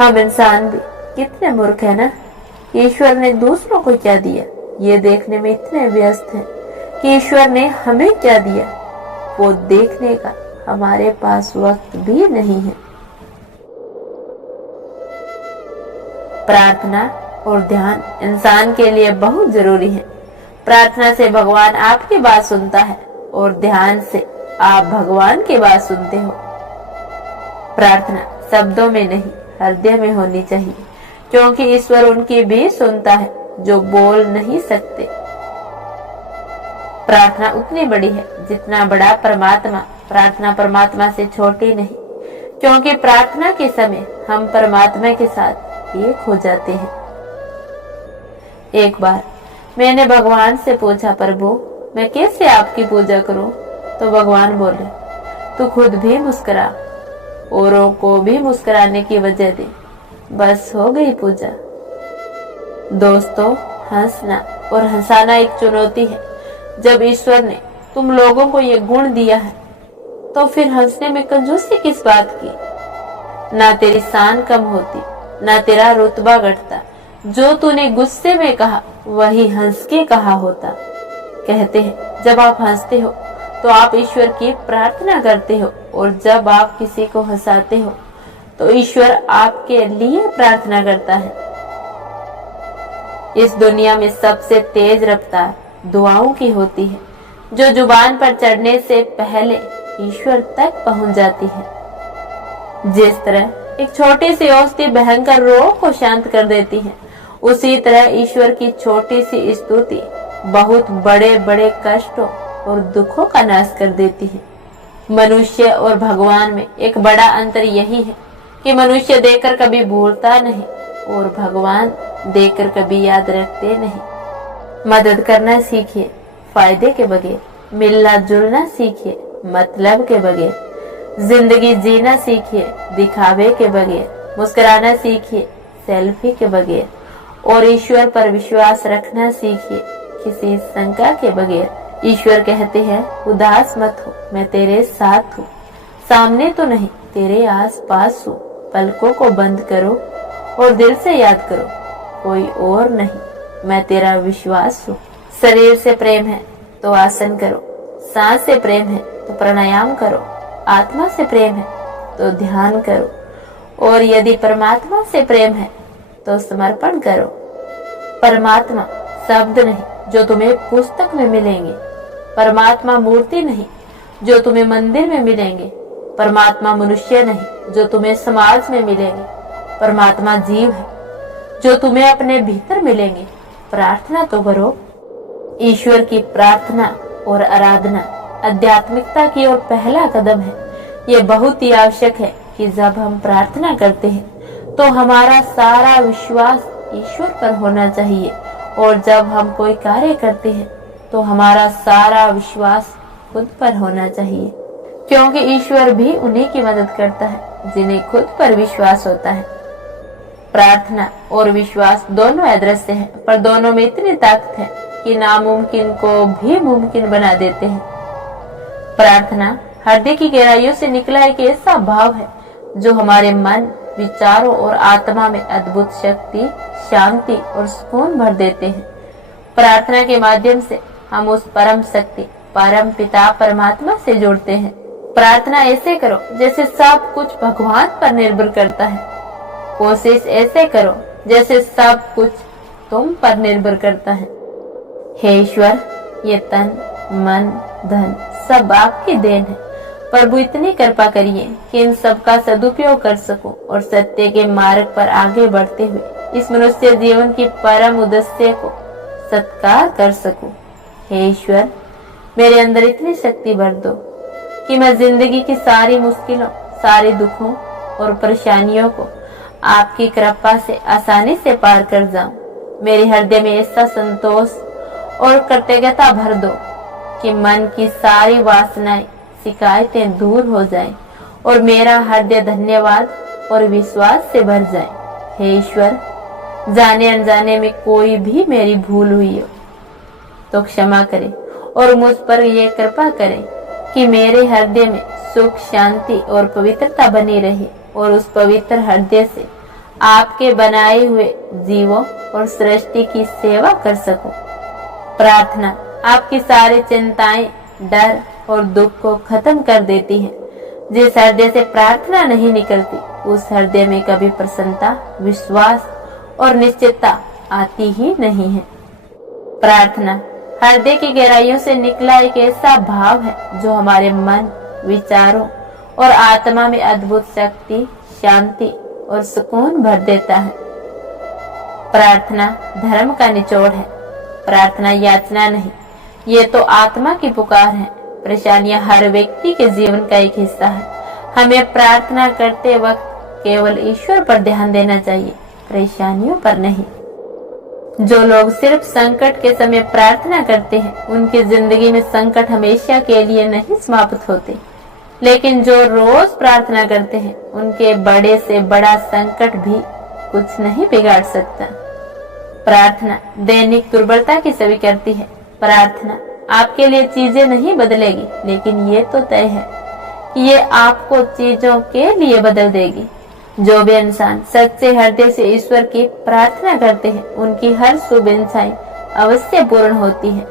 हम इंसान भी कितने मूर्ख है ना। ईश्वर ने दूसरों को क्या दिया ये देखने में इतने व्यस्त हैं कि ईश्वर ने हमें क्या दिया वो देखने का हमारे पास वक्त भी नहीं है। प्रार्थना और ध्यान इंसान के लिए बहुत जरूरी है। प्रार्थना से भगवान आपकी बात सुनता है और ध्यान से आप भगवान की बात सुनते हो। प्रार्थना शब्दों में नहीं हृदय में होनी चाहिए, क्योंकि ईश्वर उनकी भी सुनता है जो बोल नहीं सकते। प्रार्थना उतनी बड़ी है जितना बड़ा परमात्मा। प्रार्थना परमात्मा से छोटी नहीं, क्योंकि प्रार्थना के समय हम परमात्मा के साथ एक हो जाते हैं। एक बार मैंने भगवान से पूछा, प्रभु मैं कैसे आपकी पूजा करूं? तो भगवान बोले, तू खुद भी मुस्कुरा, औरों को भी मुस्कुराने की वजह दे, बस हो गई पूजा। दोस्तों, हंसना और हंसाना एक चुनौती है। जब ईश्वर ने तुम लोगों को ये गुण दिया है तो फिर हंसने में कंजूसी किस बात की? ना तेरी शान कम होती, ना तेरा रुतबा घटता। जो तूने गुस्से में कहा वही हंस के कहा होता। कहते हैं जब आप हंसते हो तो आप ईश्वर की प्रार्थना करते हो, और जब आप किसी को हंसाते हो तो ईश्वर आपके लिए प्रार्थना करता है। इस दुनिया में सबसे तेज रफ्तार दुआओं की होती है, जो जुबान पर चढ़ने से पहले ईश्वर तक पहुंच जाती है। जिस तरह एक छोटी सी औषधि भयंकर रोग को शांत कर देती है, उसी तरह ईश्वर की छोटी सी स्तुति बहुत बड़े बड़े कष्टों और दुखों का नाश कर देती है। मनुष्य और भगवान में एक बड़ा अंतर यही है कि मनुष्य देकर कभी भूलता नहीं और भगवान देकर कभी याद रखते नहीं। मदद करना सीखिए फायदे के बगैर, मिलना जुलना सीखिए मतलब के बगैर, जिंदगी जीना सीखिए दिखावे के बगैर, मुस्कुराना सीखिए सेल्फी के बगैर, और ईश्वर पर विश्वास रखना सीखिए किसी शंका के बगैर। ईश्वर कहते हैं उदास मत हो, मैं तेरे साथ हूँ, सामने तो नहीं तेरे आस पास हूँ। पलकों को बंद करो और दिल से याद करो, कोई और नहीं मैं तेरा विश्वास हूँ। शरीर से प्रेम है तो आसन करो, सांस से प्रेम है तो प्राणायाम करो, आत्मा से प्रेम है तो ध्यान करो, और यदि परमात्मा से प्रेम है तो समर्पण करो। परमात्मा शब्द नहीं जो तुम्हें पुस्तक में मिलेंगे, परमात्मा मूर्ति नहीं जो तुम्हें मंदिर में मिलेंगे, परमात्मा मनुष्य नहीं जो तुम्हें समाज में मिलेंगे, परमात्मा जीव है जो तुम्हें अपने भीतर मिलेंगे। प्रार्थना तो करो। ईश्वर की प्रार्थना और आराधना आध्यात्मिकता की ओर पहला कदम है। ये बहुत ही आवश्यक है कि जब हम प्रार्थना करते हैं तो हमारा सारा विश्वास ईश्वर पर होना चाहिए, और जब हम कोई कार्य करते हैं तो हमारा सारा विश्वास खुद पर होना चाहिए, क्योंकि ईश्वर भी उन्हीं की मदद करता है जिन्हें खुद पर विश्वास होता है। प्रार्थना और विश्वास दोनों अदृश्य हैं, पर दोनों में इतनी ताकत है कि नामुमकिन को भी मुमकिन बना देते हैं। प्रार्थना हृदय की गहराइयों से निकला एक ऐसा भाव है जो हमारे मन, विचारों और आत्मा में अद्भुत शक्ति, शांति और सुकून भर देते हैं। प्रार्थना के माध्यम से हम उस परम शक्ति, परम पिता परमात्मा से जुड़ते हैं। प्रार्थना ऐसे करो जैसे सब कुछ भगवान पर निर्भर करता है। कोशिश ऐसे करो जैसे सब कुछ तुम पर निर्भर करता है। हे ईश्वर, ये तन, मन, धन सब आपकी देन है। प्रभु इतनी कृपा करिए कि इन सब का सदुपयोग कर सकूं और सत्य के मार्ग पर आगे बढ़ते हुए इस मनुष्य जीवन की परम उद्देश्य को सत्कार कर सकूं। हे ईश्वर, मेरे अंदर इतनी शक्ति भर दो कि मैं जिंदगी की सारी मुश्किलों, सारे दुखों और परेशानियों को आपकी कृपा से आसानी से पार कर जाऊं। मेरे हृदय में ऐसा संतोष और कृतज्ञता भर दो कि मन की सारी वासनाएं, शिकायतें दूर हो जाएं और मेरा हृदय धन्यवाद और विश्वास से भर जाए। हे ईश्वर, जाने अनजाने में कोई भी मेरी भूल हुई हो तो क्षमा करे और मुझ पर ये कृपा करे कि मेरे हृदय में सुख, शांति और पवित्रता बनी रहे, और उस पवित्र हृदय से आपके बनाए हुए जीवों और सृष्टि की सेवा कर सकूं। प्रार्थना आपकी सारी चिंताएं, डर और दुख को खत्म कर देती है। जिस हृदय से प्रार्थना नहीं निकलती, उस हृदय में कभी प्रसन्नता, विश्वास और निश्चितता आती ही नहीं है। प्रार्थना हृदय की गहराइयों से निकला एक ऐसा भाव है जो हमारे मन, विचारों और आत्मा में अद्भुत शक्ति, शांति और सुकून भर देता है। प्रार्थना धर्म का निचोड़ है। प्रार्थना याचना नहीं, ये तो आत्मा की पुकार है। परेशानियां हर व्यक्ति के जीवन का एक हिस्सा है। हमें प्रार्थना करते वक्त केवल ईश्वर पर ध्यान देना चाहिए, परेशानियों पर नहीं। जो लोग सिर्फ संकट के समय प्रार्थना करते हैं, उनकी जिंदगी में संकट हमेशा के लिए नहीं समाप्त होते। लेकिन जो रोज प्रार्थना करते हैं, उनके बड़े से बड़ा संकट भी कुछ नहीं बिगाड़ सकता। प्रार्थना दैनिक दुर्बलता की सेवा करती है। प्रार्थना आपके लिए चीजें नहीं बदलेगी, लेकिन ये तो तय है कि ये आपको चीजों के लिए बदल देगी। जो भी इंसान सच्चे हृदय से ईश्वर की प्रार्थना करते हैं, उनकी हर शुभ इच्छाएं अवश्य पूर्ण होती है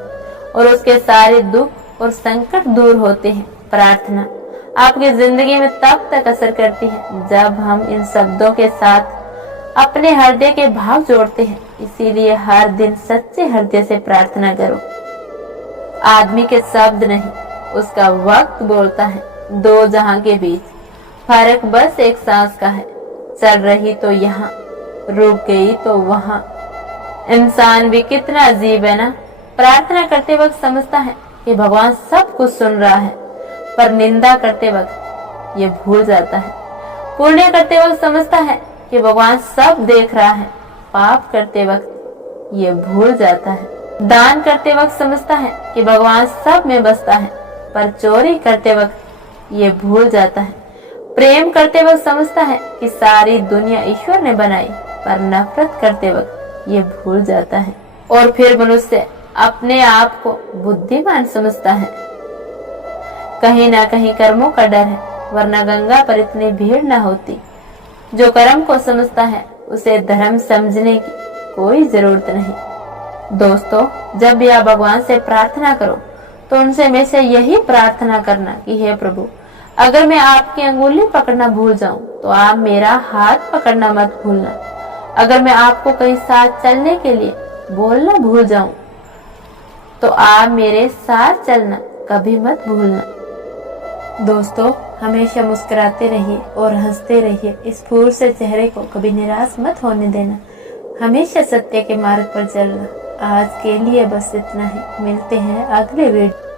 और उसके सारे दुख और संकट दूर होते हैं। प्रार्थना आपकी जिंदगी में तब तक असर करती है जब हम इन शब्दों के साथ अपने हृदय के भाव जोड़ते हैं। इसीलिए हर दिन सच्चे हृदय से प्रार्थना करो। आदमी के शब्द नहीं, उसका वक्त बोलता है। दो जहां के बीच फर्क बस एक सांस का है। चल रही तो यहाँ, रुक गई तो वहां। इंसान भी कितना अजीब है ना। प्रार्थना करते वक्त समझता है कि भगवान सब कुछ सुन रहा है, पर निंदा करते वक्त ये भूल जाता है। पुण्य करते वक्त समझता है कि भगवान सब देख रहा है, पाप करते वक्त ये भूल जाता है। दान करते वक्त समझता है कि भगवान सब में बसता है, पर चोरी करते वक्त ये भूल जाता है। प्रेम करते वक्त समझता है कि सारी दुनिया ईश्वर ने बनाई, पर नफरत करते वक्त ये भूल जाता है। और फिर मनुष्य अपने आप को बुद्धिमान समझता है। कहीं ना कहीं कर्मों का डर है, वरना गंगा पर इतनी भीड़ न होती। जो कर्म को समझता है, उसे धर्म समझने की कोई जरूरत नहीं। दोस्तों, जब भी आप भगवान से प्रार्थना करो, तो उनसे हमेशा यही प्रार्थना करना कि हे प्रभु, अगर मैं आपकी अंगुली पकड़ना भूल जाऊं, तो आप मेरा हाथ पकड़ना मत भूलना। अगर मैं आपको कहीं साथ चलने के लिए बोलना भूल जाऊं, तो आप मेरे साथ चलना कभी मत भूलना। दोस्तों, हमेशा मुस्कुराते रहिए और हंसते रहिए। इस फूल से चेहरे को कभी निराश मत होने देना। हमेशा सत्य के मार्ग पर चलना। आज के लिए बस इतना ही। मिलते हैं अगले वीडियो।